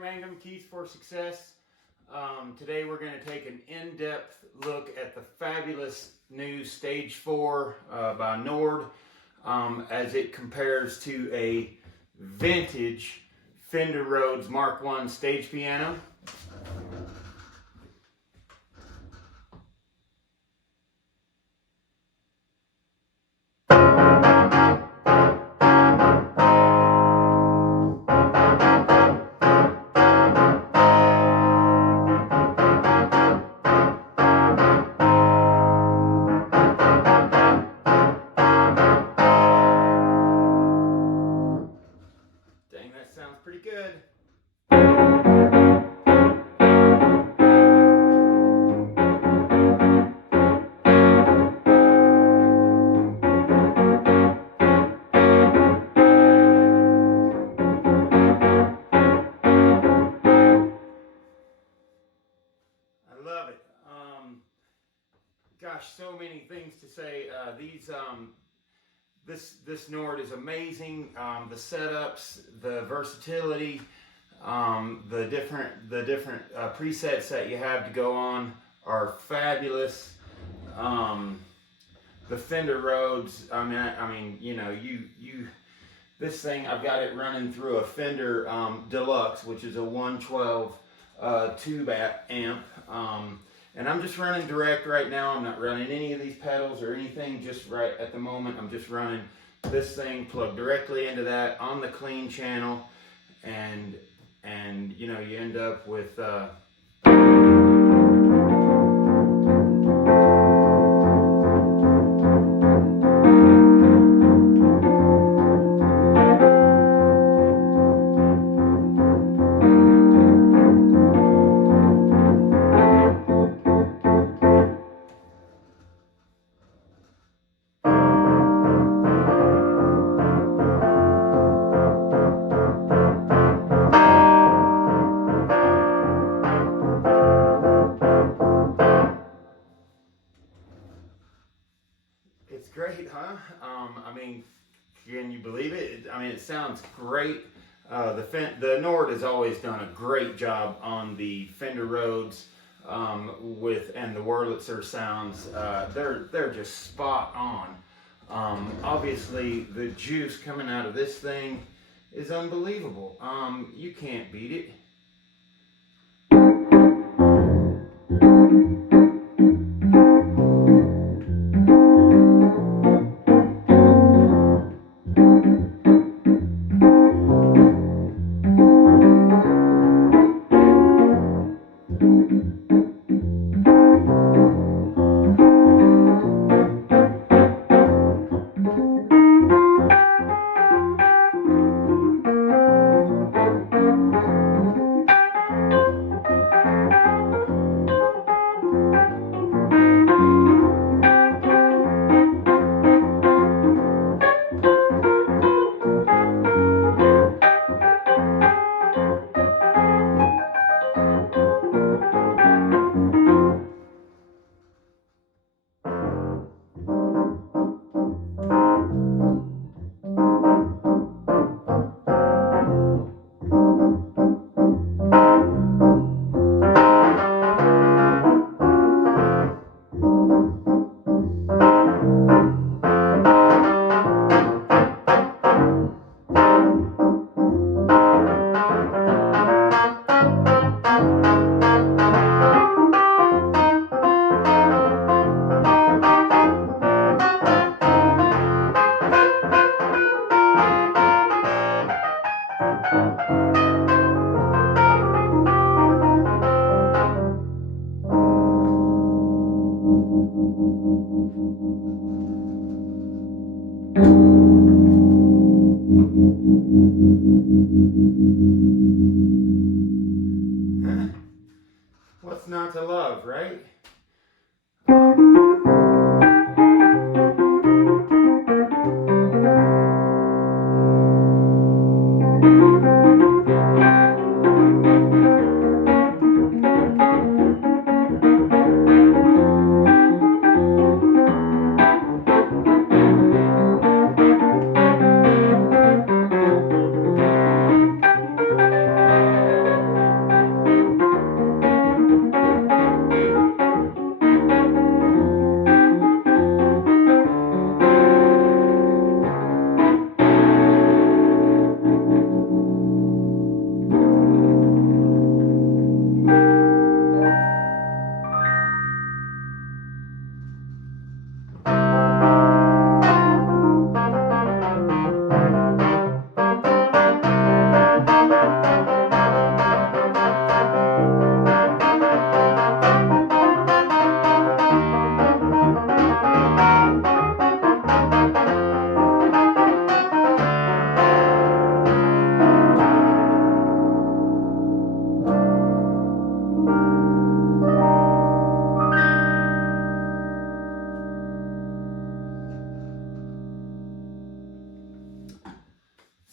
Mangum, Keys for Success. Today we're going to take an in-depth look at the fabulous new Stage 4 by Nord as it compares to a vintage Fender Rhodes Mark I stage piano. Dang, that sounds pretty good. I love it. Gosh, so many things to say. This Nord is amazing. The setups, the versatility, the different presets that you have to go on are fabulous. The Fender Rhodes. I mean, you know, this thing, I've got it running through a Fender Deluxe, which is a 112 tube amp. And I'm just running direct right now. I'm not running any of these pedals or anything just right at the moment. I'm just running this thing plugged directly into that on the clean channel, and you know, you end up with it's great, huh? I mean, can you believe it? I mean, it sounds great. The Nord has always done a great job on the Fender Rhodes and the Wurlitzer sounds. They're just spot on. Obviously, the juice coming out of this thing is unbelievable. You can't beat it. What's not to love, right?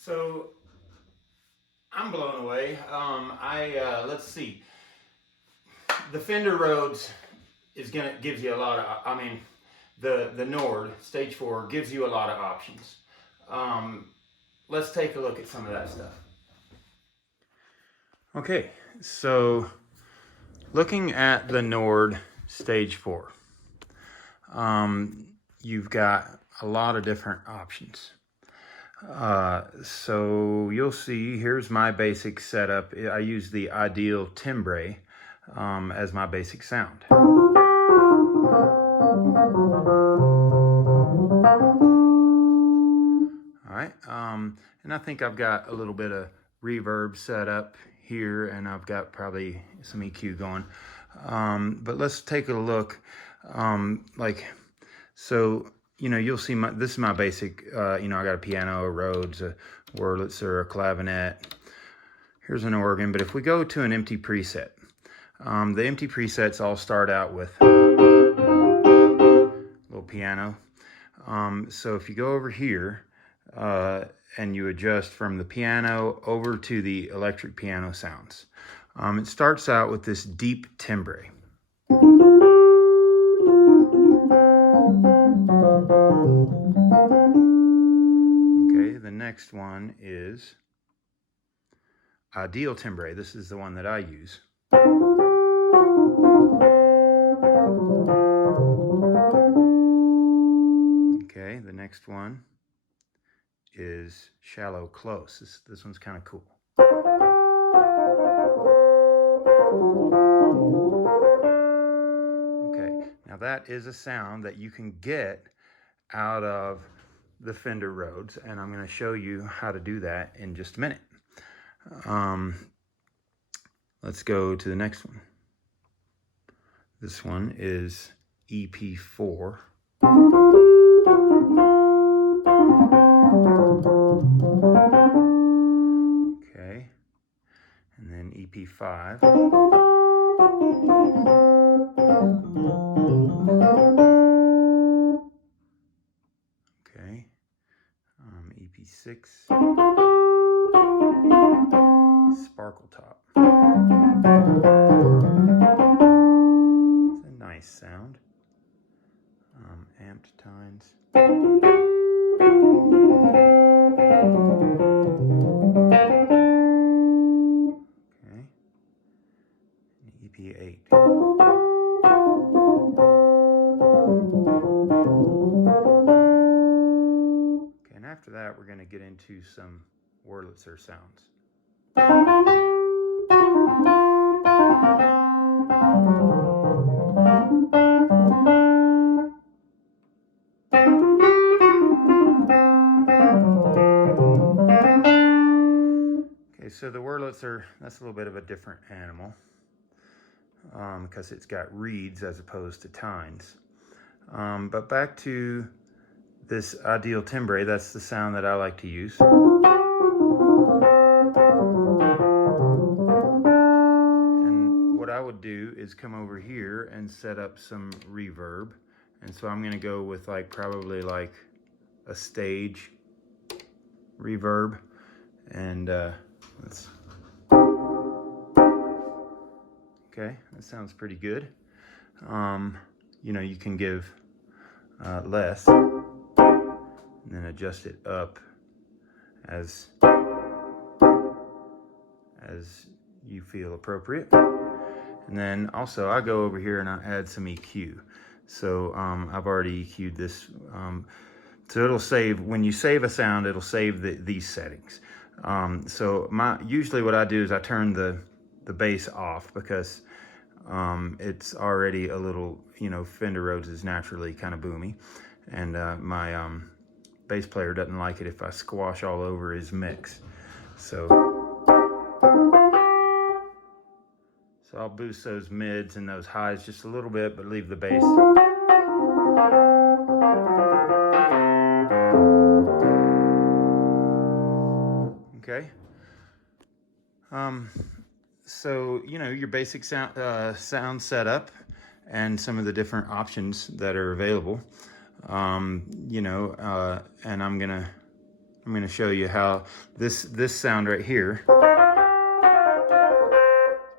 So I'm blown away. Let's see. The Fender Rhodes gives you a lot of. I mean, the Nord Stage 4 gives you a lot of options. Let's take a look at some of that stuff. Okay, so looking at the Nord Stage 4, you've got a lot of different options. So you'll see, here's my basic setup. I use the Ideal Timbre as my basic sound. All right, and I think I've got a little bit of reverb set up here, and I've got probably some EQ going. But let's take a look. So, you know, you'll see this is my basic, you know, I got a piano, a Rhodes, a Wurlitzer, a clavinet. Here's an organ, but if we go to an empty preset, the empty presets all start out with a little piano. So if you go over here, and you adjust from the piano over to the electric piano sounds. It starts out with this deep timbre. Okay, the next one is Ideal Timbre. This is the one that I use. Okay, the next one is Shallow Close. This one's kind of cool. Okay, now that is a sound that you can get out of the Fender Rhodes, and I'm going to show you how to do that in just a minute. Let's go to the next one. This one is EP4. Okay, and then EP5. Okay, EP6. Sparkle Top. It's a nice sound. Amped tines. Okay. EP8. Okay, and after that, we're going to get into some Wurlitzer sounds. Okay, so the Wurlitzer, that's a little bit of a different animal because it's got reeds as opposed to tines. But back to this Ideal Timbre, that's the sound that I like to use. And what I would do is come over here and set up some reverb. And so I'm going to go with probably like a stage reverb. And let's... Okay, that sounds pretty good. You know, you can give less and then adjust it up as you feel appropriate. And then also I go over here and I add some EQ. So I've already EQ'd this. So it'll save, when you save a sound, it'll save these settings. So usually what I do is I turn the bass off because it's already a little, you know, Fender Rhodes is naturally kind of boomy, and my bass player doesn't like it if I squash all over his mix. So I'll boost those mids and those highs just a little bit, but leave the bass. Okay. So, you know, your basic sound setup and some of the different options that are available, you know, and I'm gonna I'm going to show you how this sound right here is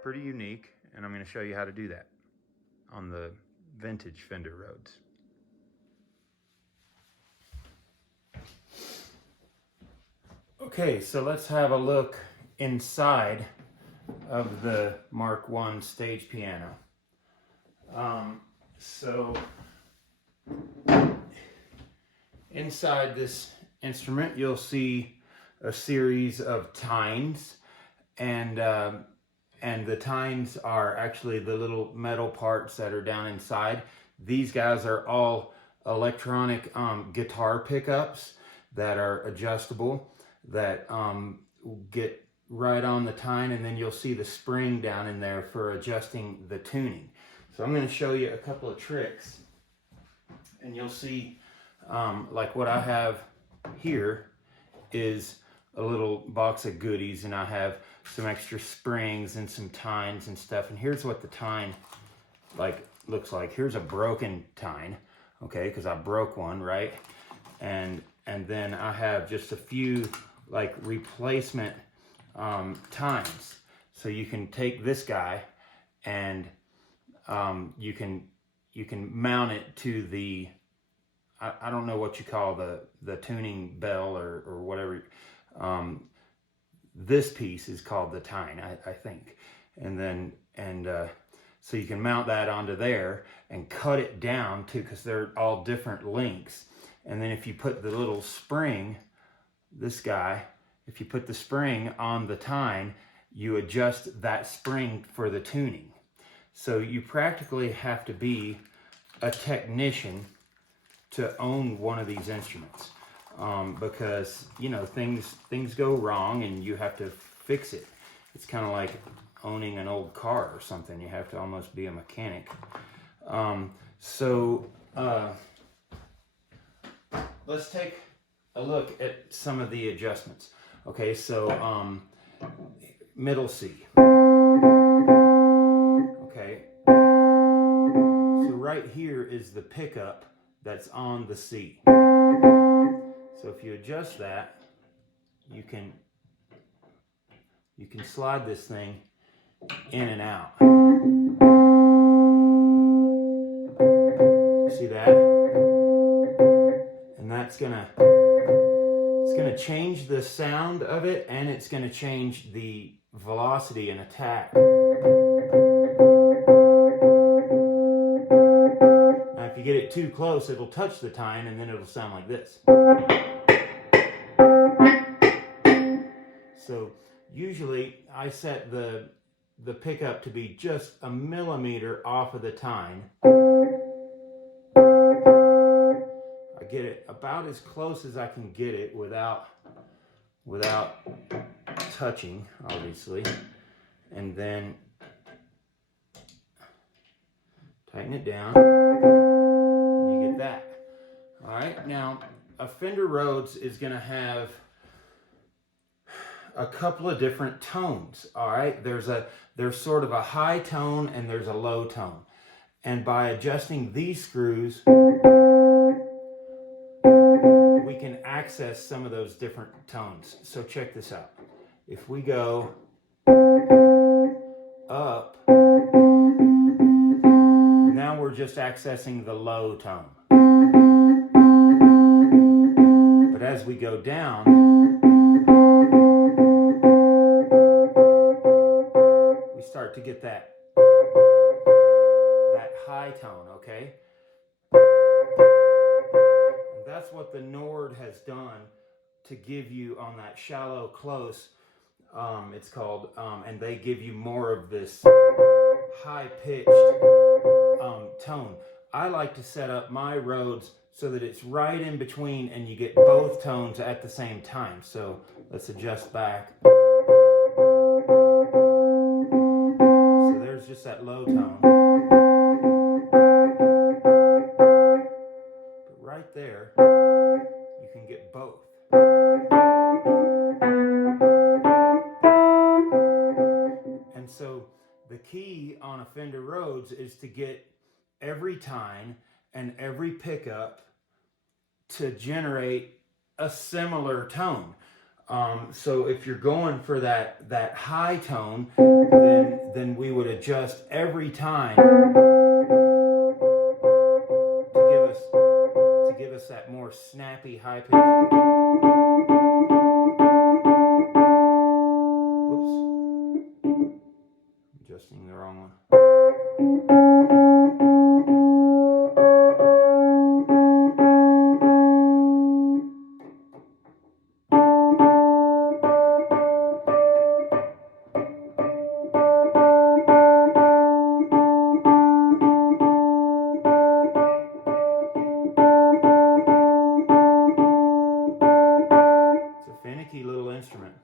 pretty unique, and I'm going to show you how to do that on the vintage Fender Rhodes. Okay, so let's have a look inside of the Mark I stage piano. So inside this instrument, you'll see a series of tines, and the tines are actually the little metal parts that are down inside. These guys are all electronic guitar pickups that are adjustable, that get right on the tine, and then you'll see the spring down in there for adjusting the tuning. So I'm going to show you a couple of tricks, and you'll see like what I have here is a little box of goodies, and I have some extra springs and some tines and stuff. And here's what the tine looks like. Here's a broken tine, okay, because I broke one, right? And then I have just a few like replacement tines. So you can take this guy and you can mount it to the, I don't know what you call the tuning bell or whatever. This piece is called the tine, I think. So you can mount that onto there and cut it down too, because they're all different lengths. And then if you put the little spring, this guy, if you put the spring on the tine, you adjust that spring for the tuning. So you practically have to be a technician to own one of these instruments, because you know things go wrong and you have to fix it. It's kind of like owning an old car or something. You have to almost be a mechanic. Let's take a look at some of the adjustments. Okay, so middle C. Okay, so right here is the pickup that's on the C. So if you adjust that, you can slide this thing in and out. See that? And that's it's gonna change the sound of it, and it's gonna change the velocity and attack. Now if you get it too close, it'll touch the tine and then it'll sound like this. So usually I set the pickup to be just a millimeter off of the tine. I get it about as close as I can get it without touching, obviously. And then tighten it down, and you get that. All right, now a Fender Rhodes is going to have a couple of different tones. All right, there's sort of a high tone and there's a low tone, and by adjusting these screws we can access some of those different tones. So check this out. If we go up, now we're just accessing the low tone. But as we go down, we start to get that high tone, okay? And that's what the Nord has done to give you on that shallow close, it's called, and they give you more of this high-pitched tone. I like to set up my Rhodes so that it's right in between and you get both tones at the same time. So let's adjust back. So there's just that low tone. But right there, you can get both. And so the key on a Fender Rhodes is to get every tine and every pickup to generate a similar tone. So if you're going for that high tone, then we would adjust every time to give us that more snappy high pitch. Whoops, adjusting the wrong one. Finicky little instrument.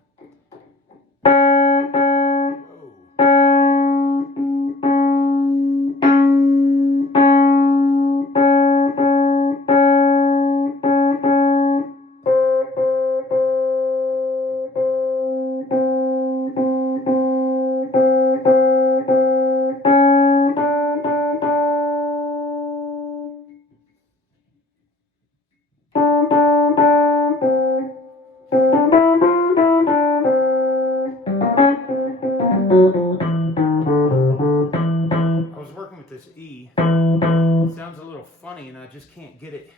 This E. It sounds a little funny and I just can't get it.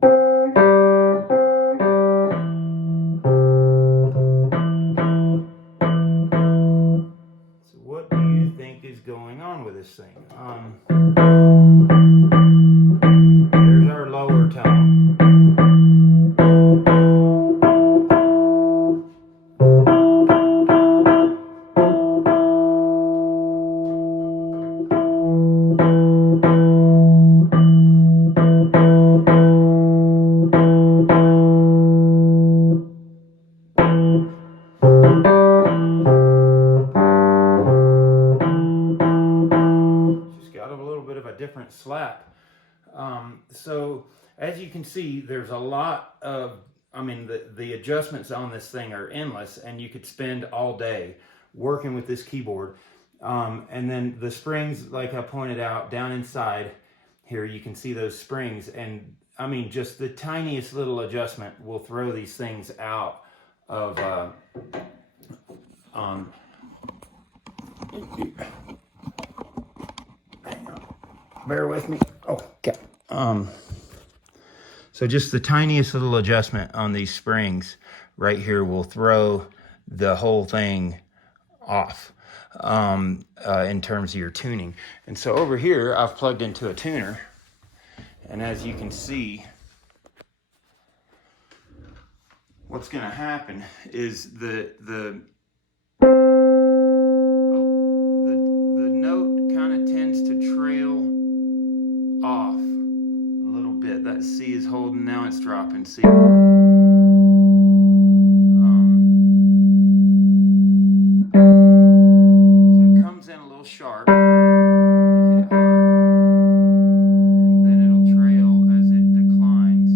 So what do you think is going on with this thing? There's our lower tone. Different slap. So as you can see, there's a lot of, I mean, the adjustments on this thing are endless, and you could spend all day working with this keyboard. And then the springs, like I pointed out, down inside here, you can see those springs, and I mean, just the tiniest little adjustment will throw these things out of bear with me. Oh, okay. So just the tiniest little adjustment on these springs right here will throw the whole thing off in terms of your tuning. And so over here, I've plugged into a tuner, and as you can see, what's going to happen is the note kind of tends to trail off a little bit. That C is holding, now it's dropping C. So it comes in a little sharp, you hit it hard, and then it'll trail as it declines.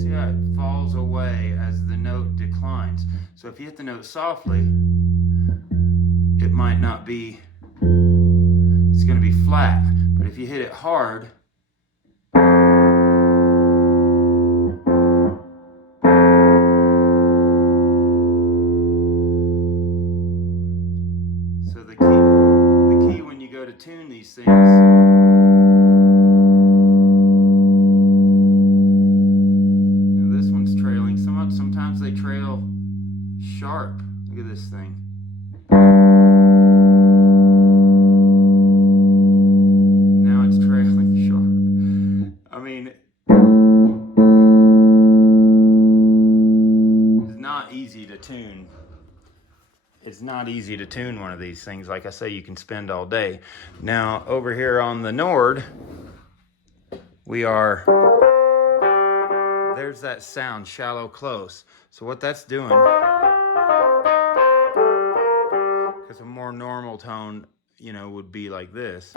See how it falls away as the note declines. So if you hit the note softly, it might not be, it's going to be flat. But if you hit it hard, so the key when you go to tune these things, sometimes they trail sharp. Look at this thing. Now it's trailing sharp. I mean, it's not easy to tune. It's not easy to tune one of these things. Like I say, you can spend all day. Now, over here on the Nord, there's that sound, shallow close. So what that's doing, because a more normal tone, you know, would be like this.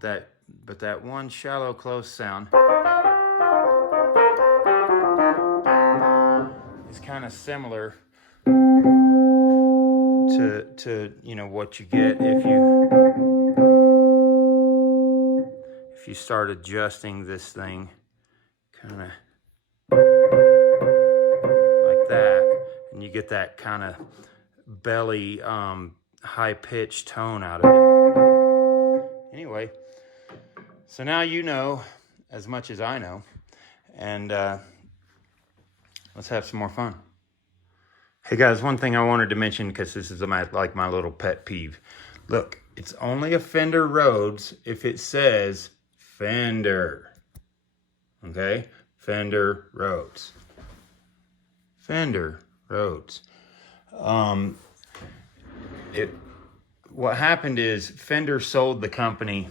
but that one shallow close sound is kind of similar to you know what you get if you start adjusting this thing kind of like that, and you get that kind of belly high-pitched tone out of it. Anyway, so now you know as much as I know, and let's have some more fun. Hey guys, one thing I wanted to mention, because this is like my little pet peeve. Look, it's only a Fender Rhodes if it says Fender. Okay? Fender Rhodes. Fender Rhodes. What happened is Fender sold the company.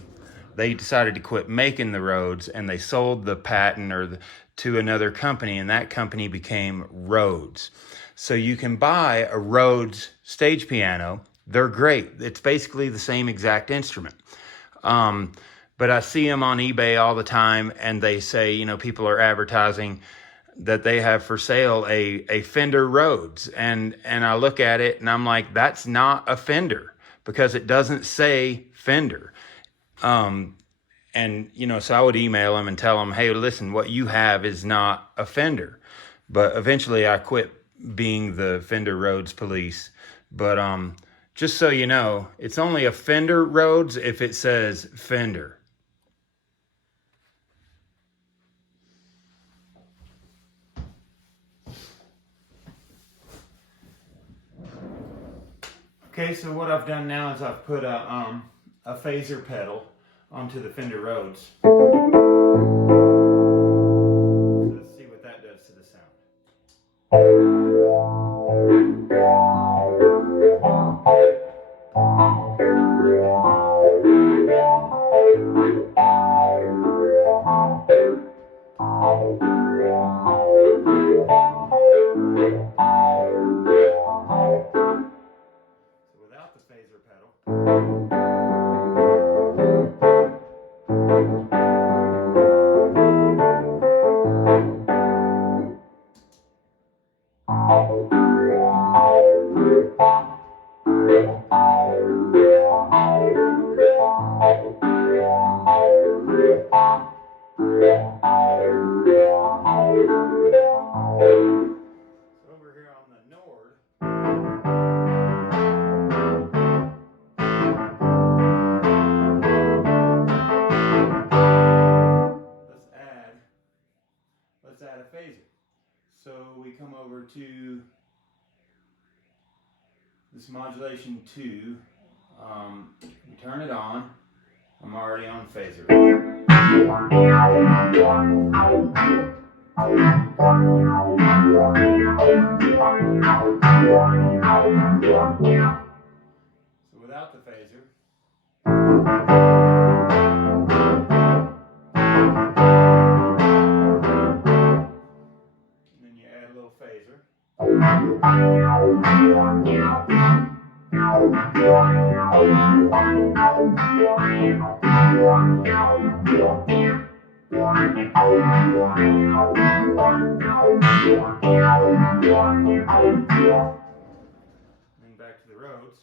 They decided to quit making the Rhodes, and they sold the patent to another company, and that company became Rhodes. So you can buy a Rhodes stage piano. They're great. It's basically the same exact instrument. But I see them on eBay all the time, and they say, you know, people are advertising that they have for sale a Fender Rhodes. And I look at it and I'm like, that's not a Fender, because it doesn't say Fender. And, you know, so I would email them and tell them, hey, listen, what you have is not a Fender. But eventually I quit being the Fender Rhodes police. But just so you know, it's only a Fender Rhodes if it says Fender. Okay, so what I've done now is I've put a phaser pedal onto the Fender Rhodes. So let's see what that does to the sound. So without the phaser pedal. Over here on the Nord, let's add a phaser. So we come over to this modulation 2. We turn it on. I'm already on phaser. So without the phaser. And then you add a little phaser. And back to the Rhodes.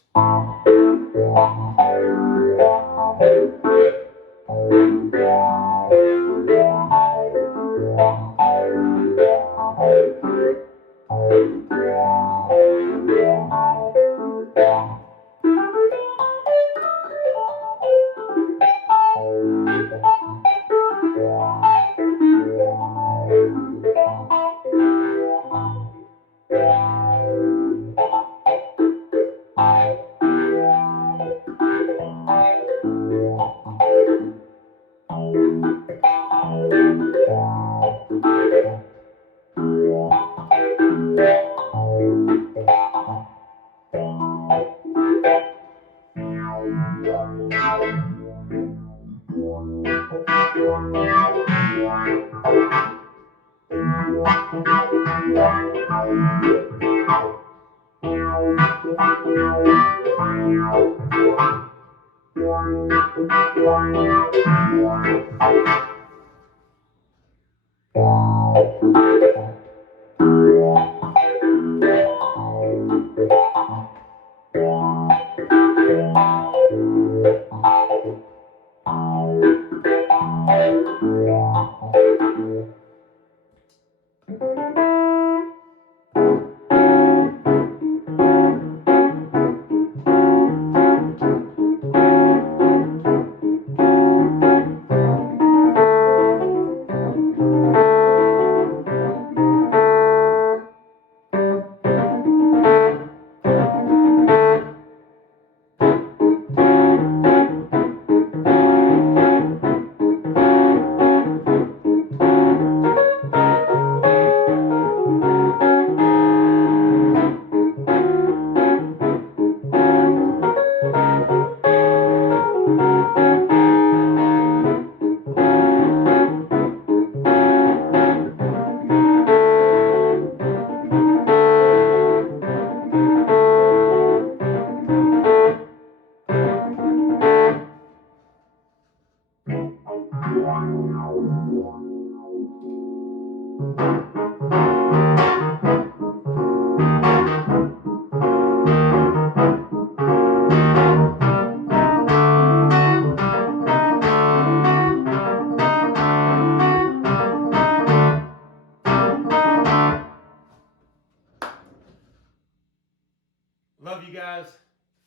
Love you guys.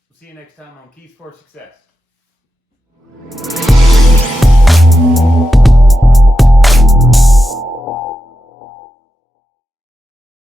We'll see you next time on Keys for Success.